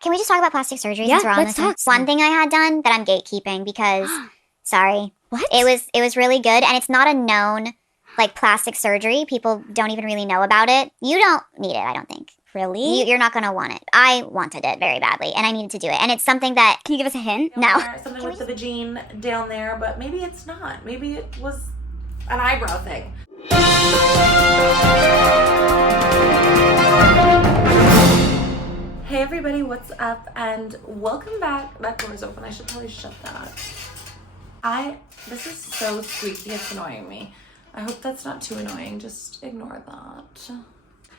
Can we just talk about plastic surgery Yeah, since we're on let's this one? talk. One thing I had done that I'm gatekeeping because, sorry, What? it was really good, and it's not a known like plastic surgery. People don't even really know about it. You don't need it, I don't think. Really? You're not gonna want it. I wanted it very badly, and I needed to do it. And it's something that Can you give us a hint? no. Something with the vagine down there, but maybe it's not. Maybe it was an eyebrow thing. Hey everybody, what's up? And welcome back. That door's open. I should probably shut that. This is so squeaky, it's annoying me. I hope that's not too annoying. Just ignore that.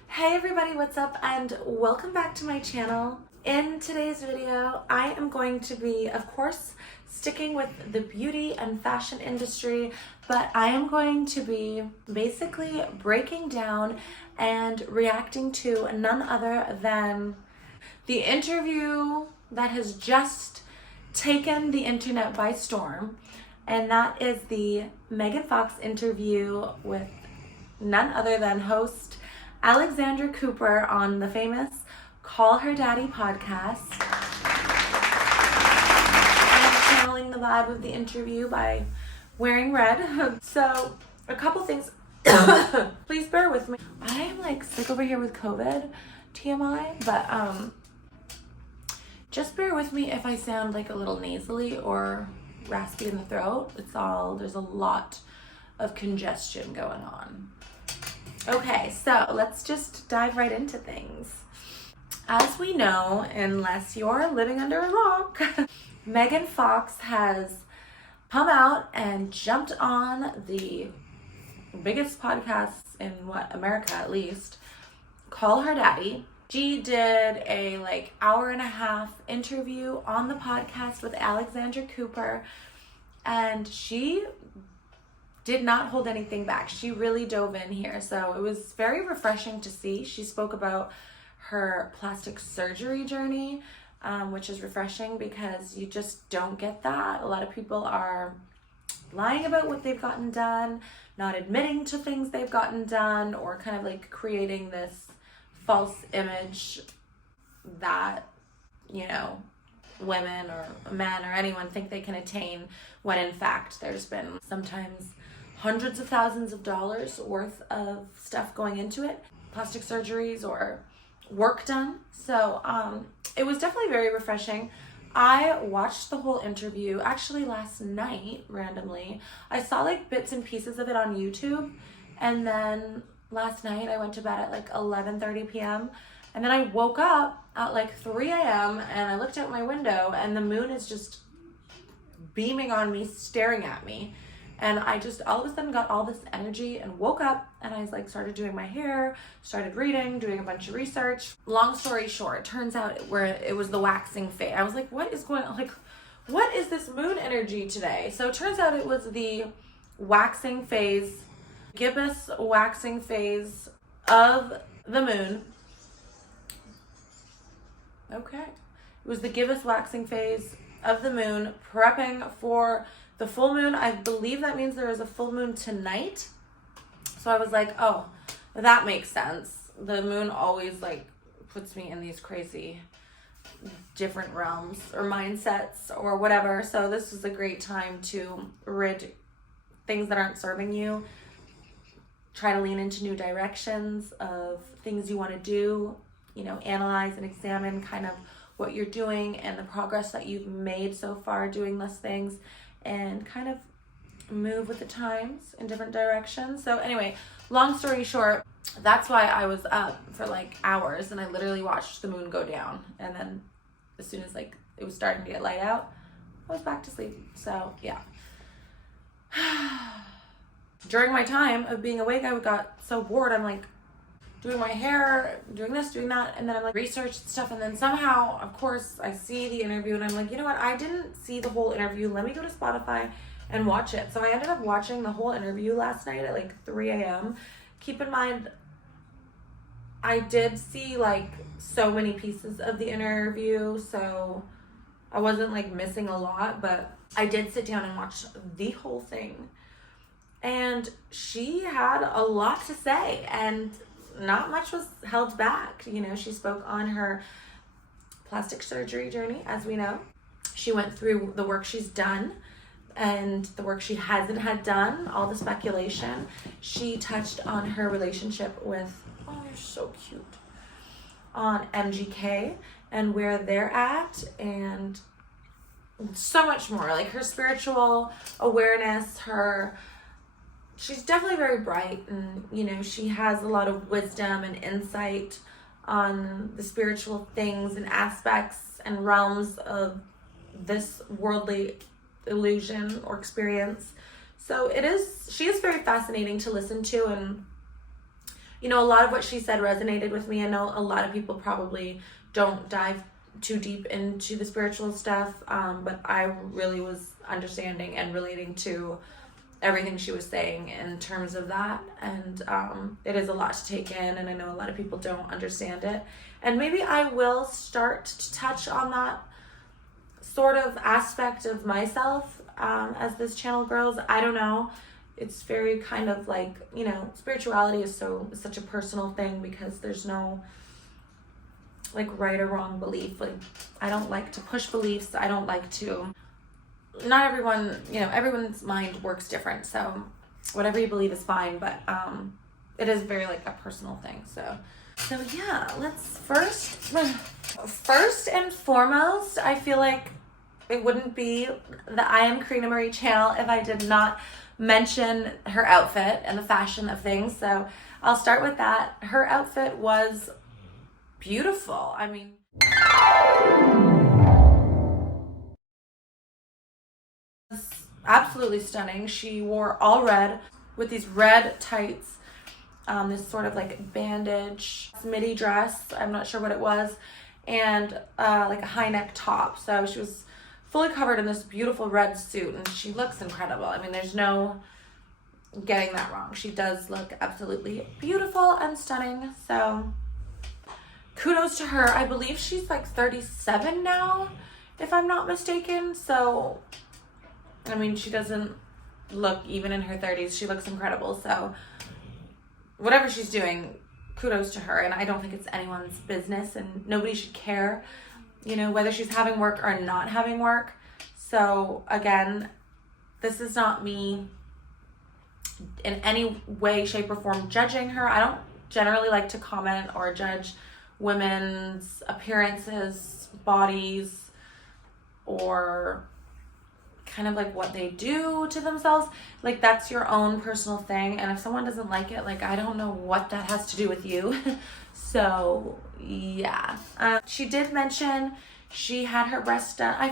Hey everybody, what's up? And welcome back to my channel. In today's video, I am going to be, of course, sticking with the beauty and fashion industry, but I am going to be basically breaking down and reacting to none other than the interview that has just taken the internet by storm, and that is the Megan Fox interview with none other than host Alexandra Cooper on the famous Call Her Daddy podcast. I'm channeling the vibe of the interview by wearing red. So, a couple things. Please bear with me. I am like sick over here with COVID, TMI, but just bear with me if I sound like a little nasally or raspy in the throat. There's a lot of congestion going on. Okay, so let's just dive right into things. As we know, unless you're living under a rock, Megan Fox has come out and jumped on the biggest podcast in America at least, Call Her Daddy. She did a hour and a half interview on the podcast with Alexandra Cooper, and she did not hold anything back. She really dove in here, so it was very refreshing to see. She spoke about her plastic surgery journey, which is refreshing because you just don't get that. A lot of people are lying about what they've gotten done, not admitting to things they've gotten done, or kind of like creating this false image that, women or men or anyone think they can attain, when in fact there's been sometimes hundreds of thousands of dollars worth of stuff going into it, plastic surgeries or work done. So it was definitely very refreshing. I watched the whole interview actually last night randomly. I saw bits and pieces of it on YouTube, and then last night I went to bed at 11:30 p.m. and then I woke up at 3 a.m. and I looked out my window and the moon is just beaming on me, staring at me. And I just all of a sudden got all this energy and woke up, and I started doing my hair, started reading, doing a bunch of research. Long story short, turns out it was the waxing phase. I was like, what is going on? What is this moon energy today? So it turns out it was the waxing phase, gibbous waxing phase of the moon. Okay. It was the gibbous waxing phase of the moon, prepping for the full moon. I believe that means there is a full moon tonight. So I was like, oh, that makes sense. The moon always puts me in these crazy different realms or mindsets or whatever. So this is a great time to rid things that aren't serving you. Try to lean into new directions of things you want to do, analyze and examine kind of what you're doing and the progress that you've made so far doing those things, and kind of move with the times in different directions. So anyway, long story short, that's why I was up for hours, and I literally watched the moon go down, and then as soon as it was starting to get light out, I was back to sleep. So yeah. During my time of being awake, I got so bored. I'm doing my hair, doing this, doing that, and then I'm research stuff, and then somehow, of course, I see the interview, and I'm you know what, I didn't see the whole interview. Let me go to Spotify and watch it. So I ended up watching the whole interview last night at 3 a.m. Keep in mind, I did see so many pieces of the interview, so I wasn't missing a lot, but I did sit down and watch the whole thing. And she had a lot to say, and not much was held back. She spoke on her plastic surgery journey, as we know. She went through the work she's done and the work she hasn't had done, all the speculation. She touched on her relationship with, oh, you're so cute, on MGK and where they're at, and so much more. Like her spiritual awareness, she's definitely very bright, and you know, she has a lot of wisdom and insight on the spiritual things and aspects and realms of this worldly illusion or experience. So she is very fascinating to listen to, and you know, a lot of what she said resonated with me. I know a lot of people probably don't dive too deep into the spiritual stuff, but I really was understanding and relating to everything she was saying in terms of that. And it is a lot to take in, and I know a lot of people don't understand it. And maybe I will start to touch on that sort of aspect of myself as this channel grows. I don't know. It's very kind of like, you know, spirituality is such a personal thing, because there's no like right or wrong belief. Like, I don't like to push beliefs. I don't like to, not everyone, you know, everyone's mind works different. So whatever you believe is fine, but it is very like a personal thing. So yeah, let's first and foremost, I feel like it wouldn't be the I Am Karina Marie channel if I did not mention her outfit and the fashion of things. So I'll start with that. Her outfit was beautiful. I mean, absolutely stunning. She wore all red with these red tights, this sort of like bandage midi dress, I'm not sure what it was, and like a high neck top. So she was fully covered in this beautiful red suit, and she looks incredible. I mean, there's no getting that wrong. She does look absolutely beautiful and stunning. So kudos to her. I believe she's like 37 now, if I'm not mistaken. So I mean, she doesn't look even in her 30s. She looks incredible. So whatever she's doing, kudos to her. And I don't think it's anyone's business, and nobody should care, you know, whether she's having work or not having work. So again, this is not me in any way, shape, or form judging her. I don't generally like to comment or judge women's appearances, bodies, or kind of like what they do to themselves. Like, that's your own personal thing, and if someone doesn't like it, like, I don't know what that has to do with you. So yeah, she did mention she had her breasts done. I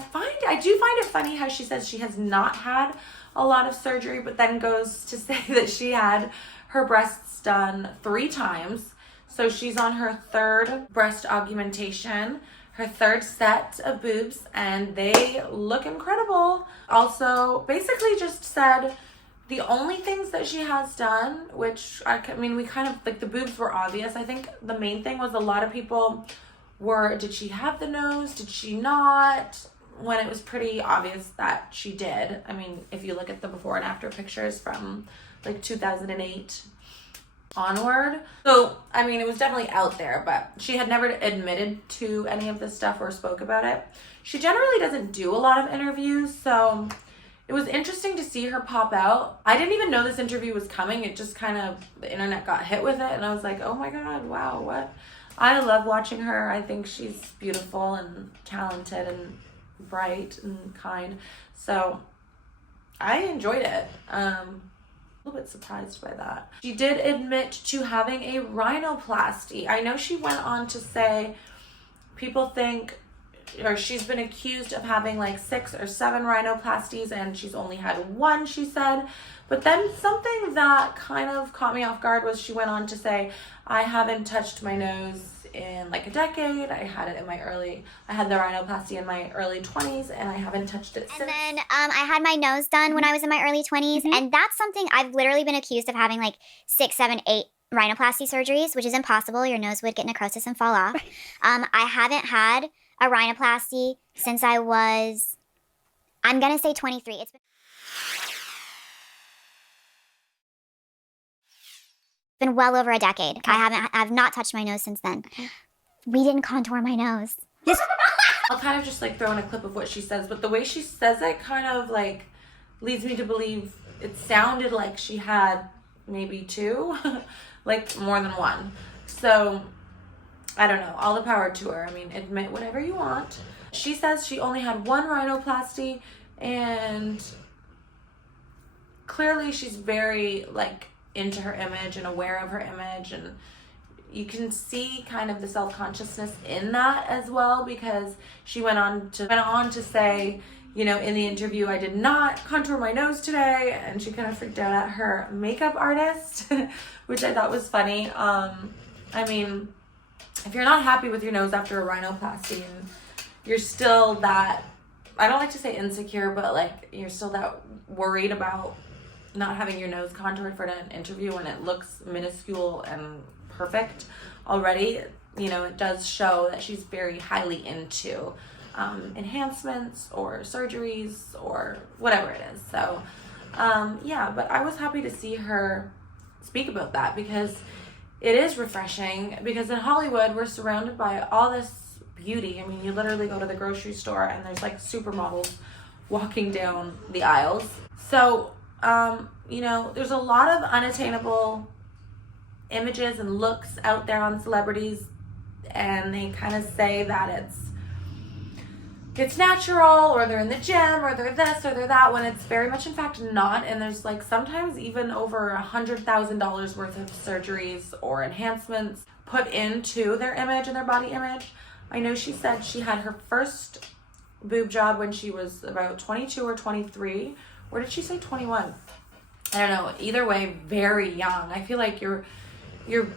do find it funny how she says she has not had a lot of surgery, but then goes to say that she had her breasts done 3 times. So she's on her 3rd breast augmentation, her 3rd set of boobs, and they look incredible. Also, basically just said the only things that she has done, which I mean, we kind of, like, the boobs were obvious. I think the main thing was a lot of people were, did she have the nose? Did she not? When it was pretty obvious that she did. I mean, if you look at the before and after pictures from like 2008 onward. So, I mean, it was definitely out there, but she had never admitted to any of this stuff or spoke about it. She generally doesn't do a lot of interviews, so it was interesting to see her pop out. I didn't even know this interview was coming. It just kind of, the internet got hit with it, and I was like, oh my God, wow, what? I love watching her. I think she's beautiful and talented and bright and kind. So I enjoyed it. A little bit surprised by that. She did admit to having a rhinoplasty. I know she went on to say people think, or she's been accused of having like 6 or 7 rhinoplasties, and she's only had 1, she said. But then something that kind of caught me off guard was she went on to say, I haven't touched my nose in like a decade. I had the rhinoplasty in my early 20s, and I haven't touched it since. And then I had my nose done when I was in my early 20s, and that's something I've literally been accused of having like 6, 7, 8 rhinoplasty surgeries, which is impossible. Your nose would get necrosis and fall off. I haven't had a rhinoplasty since I was, I'm gonna say 23. It's been well over a decade. Okay. I've not touched my nose since then. We didn't contour my nose. Yes. I'll kind of just like throw in a clip of what she says, but the way she says it kind of like leads me to believe it sounded like she had maybe two, like more than one. So I don't know, all the power to her. I mean, admit whatever you want. She says she only had one rhinoplasty, and clearly she's very like into her image and aware of her image, and you can see kind of the self-consciousness in that as well, because she went on to say, you know, in the interview, I did not contour my nose today, and she kind of freaked out at her makeup artist, which I thought was funny. I mean, if you're not happy with your nose after a rhinoplasty and you're still that, I don't like to say insecure, but like you're still that worried about not having your nose contoured for an interview when it looks minuscule and perfect already, you know, it does show that she's very highly into enhancements or surgeries or whatever it is. So yeah, but I was happy to see her speak about that, because it is refreshing, because in Hollywood we're surrounded by all this beauty. I mean, you literally go to the grocery store and there's like supermodels walking down the aisles. So you know, there's a lot of unattainable images and looks out there on celebrities, and they kind of say that it's natural, or they're in the gym, or they're this or they're that, when it's very much in fact not. And there's like sometimes even over $100,000 worth of surgeries or enhancements put into their image and their body image. I know she said she had her first boob job when she was about 22 or 23, or did she say 21? I don't know. Either way, very young. I feel like you're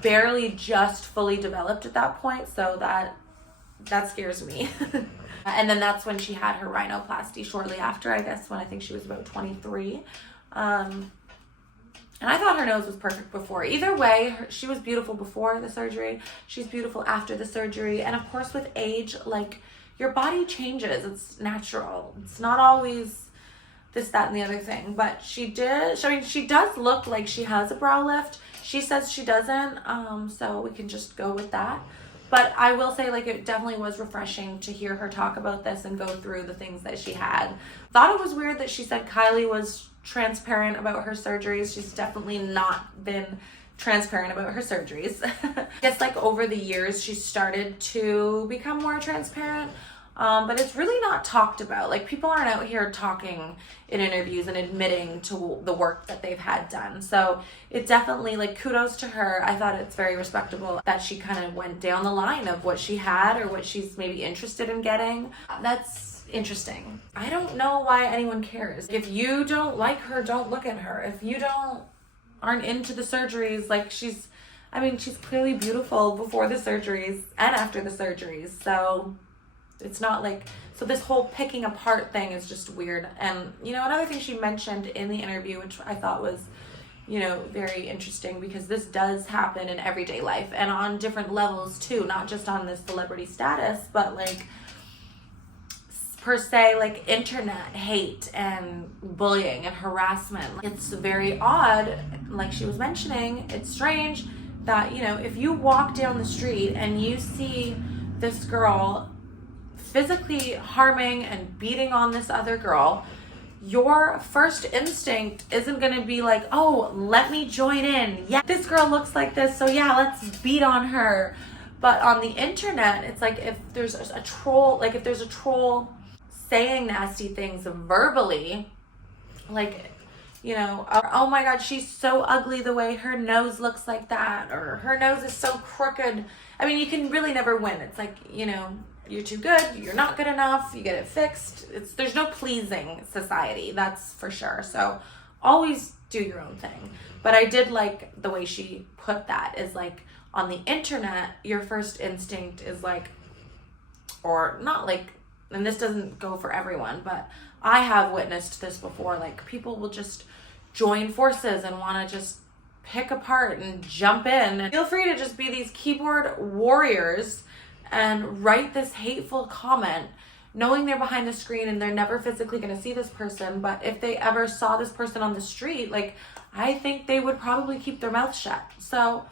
barely just fully developed at that point, so that scares me. And then that's when she had her rhinoplasty shortly after, I guess, when I think she was about 23. And I thought her nose was perfect before. Either way, she was beautiful before the surgery. She's beautiful after the surgery. And of course, with age, like, your body changes. It's natural. It's not always this, that, and the other thing. But she does look like she has a brow lift. She says she doesn't, so we can just go with that. But I will say, like, it definitely was refreshing to hear her talk about this and go through the things that she had. Thought it was weird that she said Kylie was transparent about her surgeries. She's definitely not been transparent about her surgeries. I guess, like, over the years, she started to become more transparent. But it's really not talked about. Like, people aren't out here talking in interviews and admitting to the work that they've had done. So it definitely, like, kudos to her. I thought it's very respectable that she kind of went down the line of what she had or what she's maybe interested in getting. That's interesting. I don't know why anyone cares. If you don't like her, don't look at her. If you aren't into the surgeries, like, she's clearly beautiful before the surgeries and after the surgeries. So it's not like, so this whole picking apart thing is just weird. And, you know, another thing she mentioned in the interview, which I thought was, you know, very interesting, because this does happen in everyday life and on different levels too, not just on this celebrity status, but like, per se, like internet hate and bullying and harassment. It's very odd, like she was mentioning, it's strange that, you know, if you walk down the street and you see this girl physically harming and beating on this other girl, your first instinct isn't going to be like, oh, let me join in. Yeah, this girl looks like this, so yeah, let's beat on her. But on the internet, it's like, if there's a troll saying nasty things verbally, like, you know, oh my God, she's so ugly the way her nose looks like that, or her nose is so crooked. I mean, you can really never win. It's like, you know, you're too good, you're not good enough, you get it fixed. There's no pleasing society, that's for sure. So always do your own thing. But I did like the way she put that, is like, on the internet, your first instinct is like, or not like, and this doesn't go for everyone, but I have witnessed this before, like, people will just join forces and want to just pick apart and jump in. And feel free to just be these keyboard warriors and write this hateful comment, knowing they're behind the screen and they're never physically going to see this person. But if they ever saw this person on the street, like, I think they would probably keep their mouth shut. So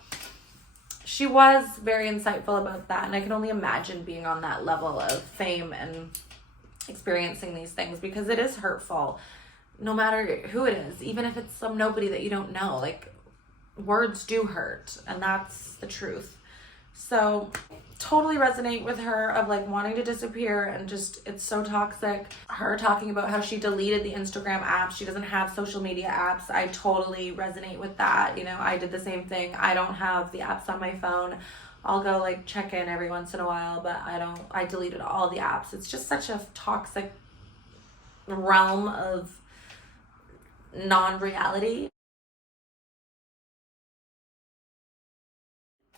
she was very insightful about that, and I can only imagine being on that level of fame and experiencing these things, because it is hurtful no matter who it is, even if it's some nobody that you don't know. Like, words do hurt, and that's the truth. So totally resonate with her of like wanting to disappear, and just, it's so toxic. Her talking about how she deleted the Instagram app, she doesn't have social media apps. I totally resonate with that. You know, I did the same thing. I don't have the apps on my phone. I'll go like check in every once in a while, but I deleted all the apps. It's just such a toxic realm of non-reality.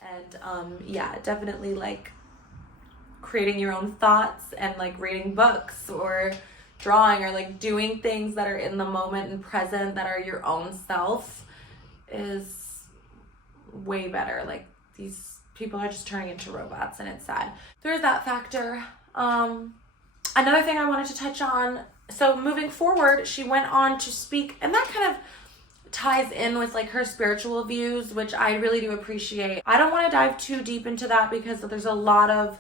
And yeah, definitely like creating your own thoughts and like reading books or drawing or like doing things that are in the moment and present, that are your own self, is way better. Like, these people are just turning into robots, and it's sad. There's that factor. Another thing I wanted to touch on, so moving forward, she went on to speak, and that kind of ties in with like her spiritual views, which I really do appreciate. I don't want to dive too deep into that because there's a lot of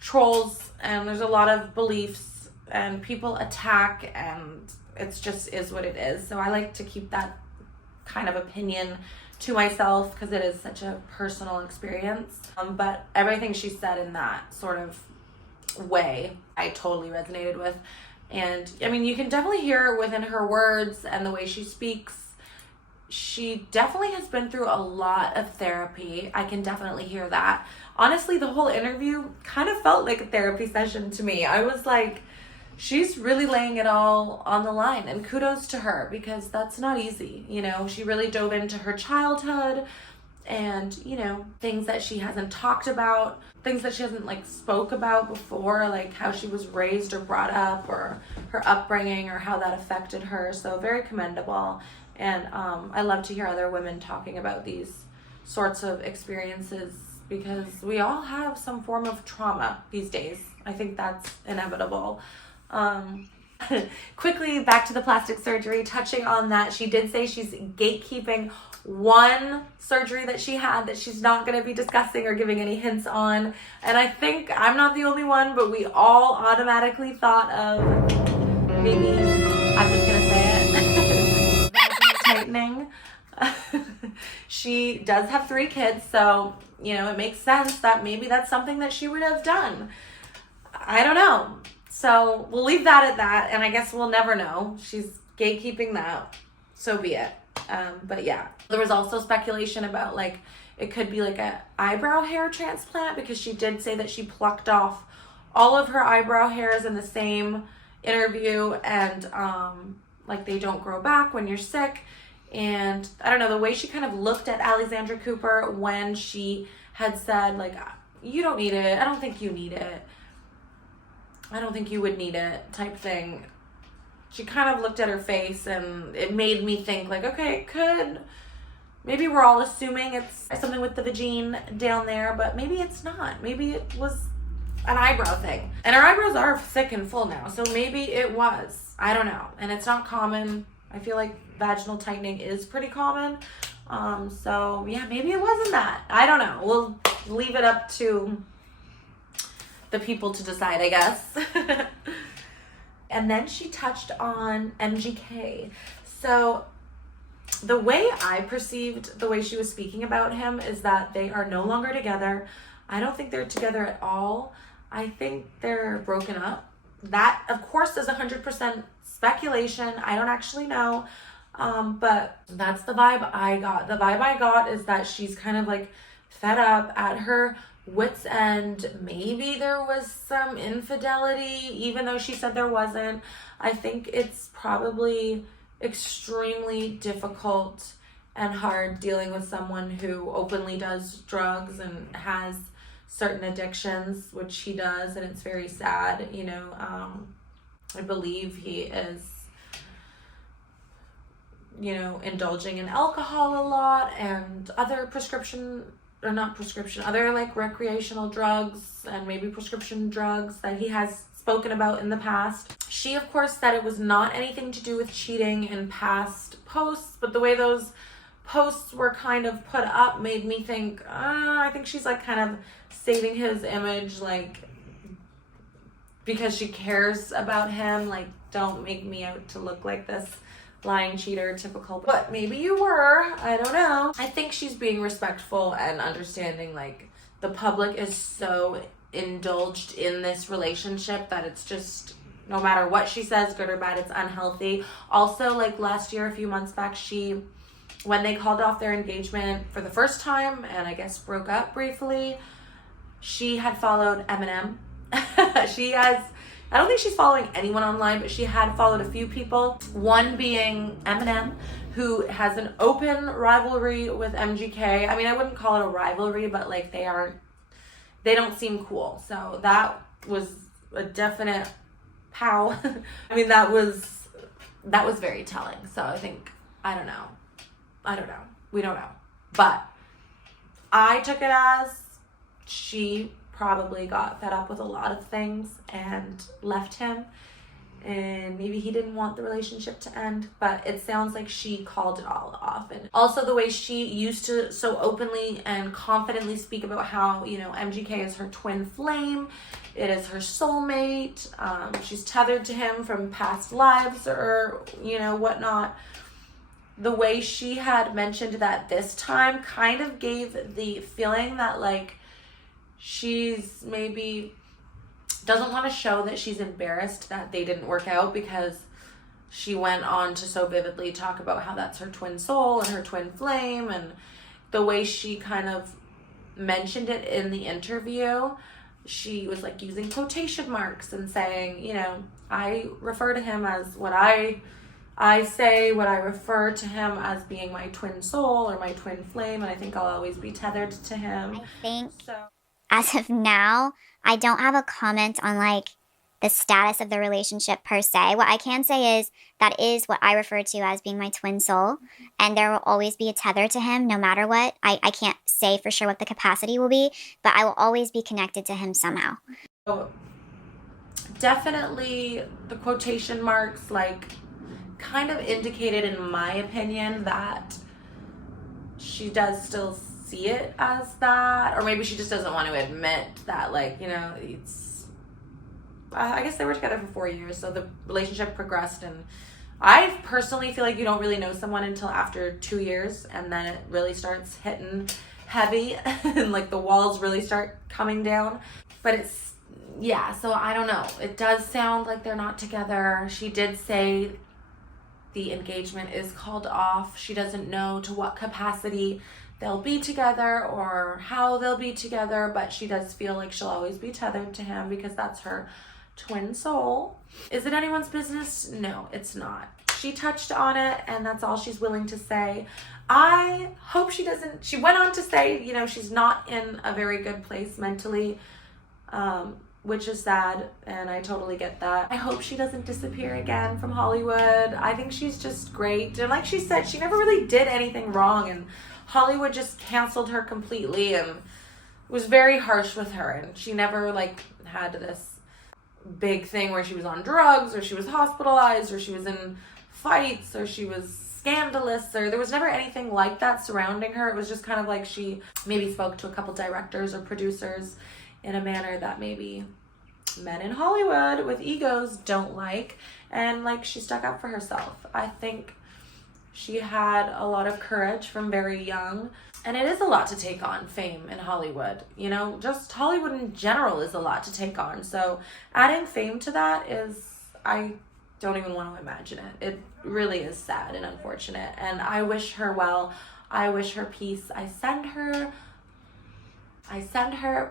trolls and there's a lot of beliefs and people attack, and it's just is what it is. So I like to keep that kind of opinion to myself because it is such a personal experience. But everything she said in that sort of way, I totally resonated with. And I mean, you can definitely hear within her words and the way she speaks, she definitely has been through a lot of therapy. I can definitely hear that. Honestly, the whole interview kind of felt like a therapy session to me. I was like, she's really laying it all on the line, and kudos to her, because that's not easy. You know, she really dove into her childhood and, you know, things that she hasn't talked about, things that she hasn't like spoke about before, like how she was raised or brought up, or her upbringing, or how that affected her. So very commendable. And I love to hear other women talking about these sorts of experiences, because we all have some form of trauma these days. I think that's inevitable. Quickly back to the plastic surgery, touching on that, she did say she's gatekeeping one surgery that she had that she's not going to be discussing or giving any hints on. And I think I'm not the only one, but we all automatically thought of, maybe, I'm just going to say it, tightening. She does have 3 kids, so, you know, it makes sense that maybe that's something that she would have done. I don't know. So we'll leave that at that, and I guess we'll never know. She's gatekeeping that, so be it. But yeah, there was also speculation about like it could be like a eyebrow hair transplant, because she did say that she plucked off all of her eyebrow hairs in the same interview, and like they don't grow back when you're sick. And I don't know, the way she kind of looked at Alexandra Cooper when she had said like, you don't need it, I don't think you need it, I don't think you would need it type thing. She kind of looked at her face, and it made me think like, okay, maybe we're all assuming it's something with the vagine down there, but maybe it's not. Maybe it was an eyebrow thing. And her eyebrows are thick and full now, so maybe it was. I don't know. And it's not common. I feel like vaginal tightening is pretty common. So yeah, maybe it wasn't that. I don't know. We'll leave it up to the people to decide, I guess. And then she touched on MGK. So the way I perceived the way she was speaking about him is that they are no longer together. I don't think they're together at all. I think they're broken up. That, of course, is 100% speculation. I don't actually know. But that's the vibe I got. The vibe I got is that she's kind of like fed up, at her wit's end. Maybe there was some infidelity, even though she said there wasn't. I think it's probably extremely difficult and hard dealing with someone who openly does drugs and has certain addictions, which he does, and it's very sad. You know, I believe he is, you know, indulging in alcohol a lot and other other like recreational drugs, and maybe prescription drugs that he has spoken about in the past. She, of course, said it was not anything to do with cheating in past posts, but the way those posts were kind of put up made me think, I think she's like kind of saving his image, like, because she cares about him. Like, don't make me out to look like this lying cheater, typical. But maybe you were, I don't know. I think she's being respectful and understanding, like, the public is so indulged in this relationship that it's just, no matter what she says, good or bad, it's unhealthy. Also, like, last year, a few months back, when they called off their engagement for the first time and I guess broke up briefly, she had followed Eminem. I don't think she's following anyone online, but she had followed a few people. One being Eminem, who has an open rivalry with MGK. I mean, I wouldn't call it a rivalry, but like they don't seem cool. So that was a definite pow. I mean, that was very telling. So I think, I don't know. We don't know. But I took it as she probably got fed up with a lot of things and left him, and maybe he didn't want the relationship to end, but it sounds like she called it all off. And also the way she used to so openly and confidently speak about how, you know, MGK is her twin flame, it is her soulmate, she's tethered to him from past lives or, you know, whatnot. The way she had mentioned that this time kind of gave the feeling that, like, she's maybe doesn't want to show that she's embarrassed that they didn't work out, because she went on to so vividly talk about how that's her twin soul and her twin flame, and the way she kind of mentioned it in the interview, she was like using quotation marks and saying, you know, I refer to him as what I refer to him as being my twin soul or my twin flame, and I think I'll always be tethered to him. I think as of now, I don't have a comment on like the status of the relationship per se. What I can say is that is what I refer to as being my twin soul, and there will always be a tether to him no matter what. I can't say for sure what the capacity will be, but I will always be connected to him somehow. So definitely the quotation marks like kind of indicated, in my opinion, that she does still see it as that, or maybe she just doesn't want to admit that, like, you know, it's, I guess they were together for 4 years, so the relationship progressed, and I personally feel like you don't really know someone until after 2 years, and then it really starts hitting heavy and like the walls really start coming down. But it's, yeah, so I don't know, it does sound like they're not together. She did say the engagement is called off. She doesn't know to what capacity they'll be together or how they'll be together, but she does feel like she'll always be tethered to him because that's her twin soul. Is it anyone's business? No, it's not. She touched on it, and that's all she's willing to say. I hope she doesn't. She went on to say, you know, she's not in a very good place mentally, which is sad, and I totally get that. I hope she doesn't disappear again from Hollywood. I think she's just great. And like she said, she never really did anything wrong, and Hollywood just canceled her completely and was very harsh with her. And she never like had this big thing where she was on drugs or she was hospitalized or she was in fights or she was scandalous, or there was never anything like that surrounding her. It was just kind of like she maybe spoke to a couple directors or producers in a manner that maybe men in Hollywood with egos don't like, and like she stuck up for herself. I think she had a lot of courage from very young, and it is a lot to take on, fame in Hollywood. You know, just Hollywood in general is a lot to take on. So adding fame to that is, I don't even want to imagine it. It really is sad and unfortunate, and I wish her well. I wish her peace. I send her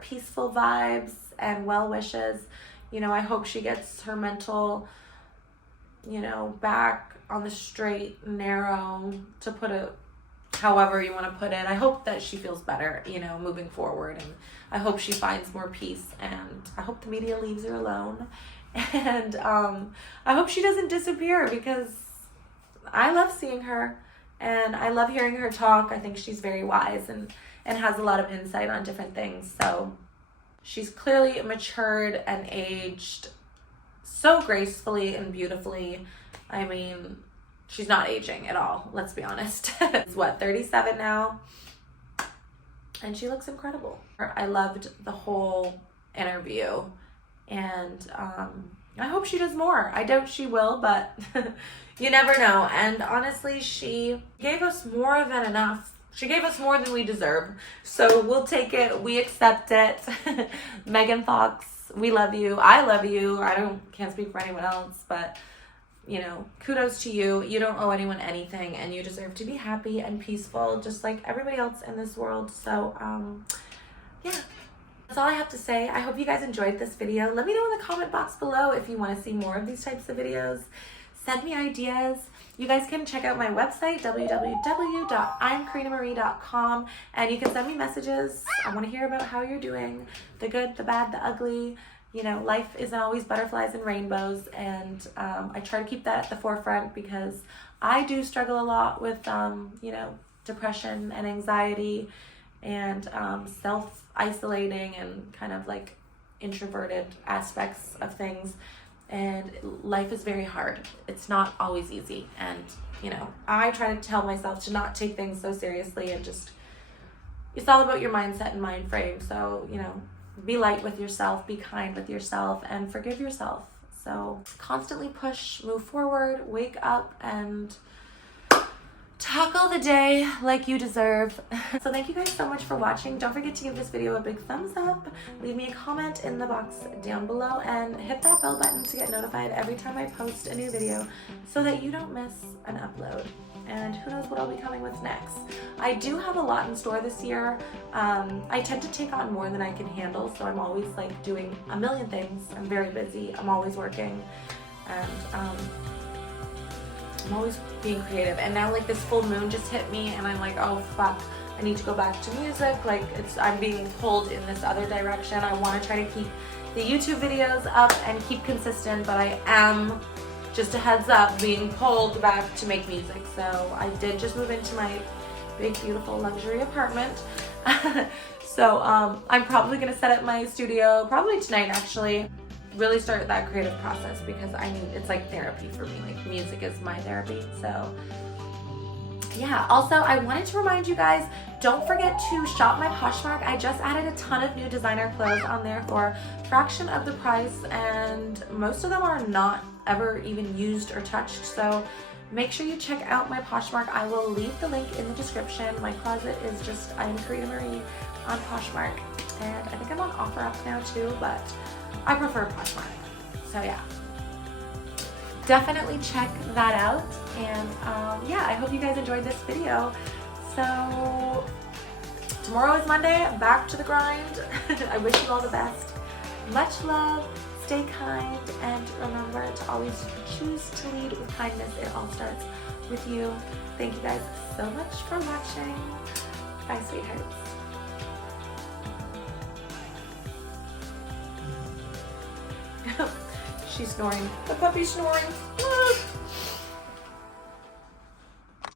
peaceful vibes and well wishes. You know, I hope she gets her mental, you know, back on the straight and narrow, to put it however you want to put it. I hope that she feels better, you know, moving forward, and I hope she finds more peace, and I hope the media leaves her alone, and I hope she doesn't disappear, because I love seeing her and I love hearing her talk. I think she's very wise and has a lot of insight on different things. So she's clearly matured and aged so gracefully and beautifully. I mean, she's not aging at all, let's be honest. It's what, 37 now? And she looks incredible. I loved the whole interview, and I hope she does more. I doubt she will, but you never know. And honestly, she gave us more than enough. She gave us more than we deserve. So we'll take it. We accept it. Megan Fox, we love you. I love you. Can't speak for anyone else, but you know, kudos to you. You don't owe anyone anything, and you deserve to be happy and peaceful, just like everybody else in this world. So, yeah. That's all I have to say. I hope you guys enjoyed this video. Let me know in the comment box below if you want to see more of these types of videos. Send me ideas. You guys can check out my website, www.imkarinamarie.com, and you can send me messages. I want to hear about how you're doing, the good, the bad, the ugly. You know, life isn't always butterflies and rainbows, and I try to keep that at the forefront because I do struggle a lot with, you know, depression and anxiety and self-isolating and kind of like introverted aspects of things. And life is very hard. It's not always easy. And, you know, I try to tell myself to not take things so seriously and just, it's all about your mindset and mind frame. So, you know, be light with yourself, be kind with yourself, and forgive yourself. So constantly push, move forward, wake up, and tackle the day like you deserve. So thank you guys so much for watching. Don't forget to give this video a big thumbs up, leave me a comment in the box down below, and hit that bell button to get notified every time I post a new video so that you don't miss an upload. And who knows what I'll be coming with next. I do have a lot in store this year. I tend to take on more than I can handle, so I'm always like doing a million things. I'm very busy, I'm always working, and I'm always being creative. And now like this full moon just hit me, and I'm like, oh fuck, I need to go back to music. Like I'm being pulled in this other direction. I want to try to keep the YouTube videos up and keep consistent, but I am, just a heads up, being pulled back to make music. So I did just move into my big beautiful luxury apartment. So I'm probably gonna set up my studio probably tonight, actually. Really start that creative process because I mean, it's like therapy for me. Like music is my therapy. So yeah, also I wanted to remind you guys, don't forget to shop my Poshmark. I just added a ton of new designer clothes on there for a fraction of the price, and most of them are not ever even used or touched. So make sure you check out my Poshmark. I will leave the link in the description. My closet is just I'm Karina Marie on Poshmark, and I think I'm on OfferUp now too, but I prefer Poshmark. So yeah, definitely check that out. And yeah, I hope you guys enjoyed this video. So tomorrow is Monday, back to the grind. I wish you all the best. Much love, stay kind, and remember to always choose to lead with kindness. It all starts with you. Thank you guys so much for watching. Bye, sweethearts. She's snoring. The puppy's snoring.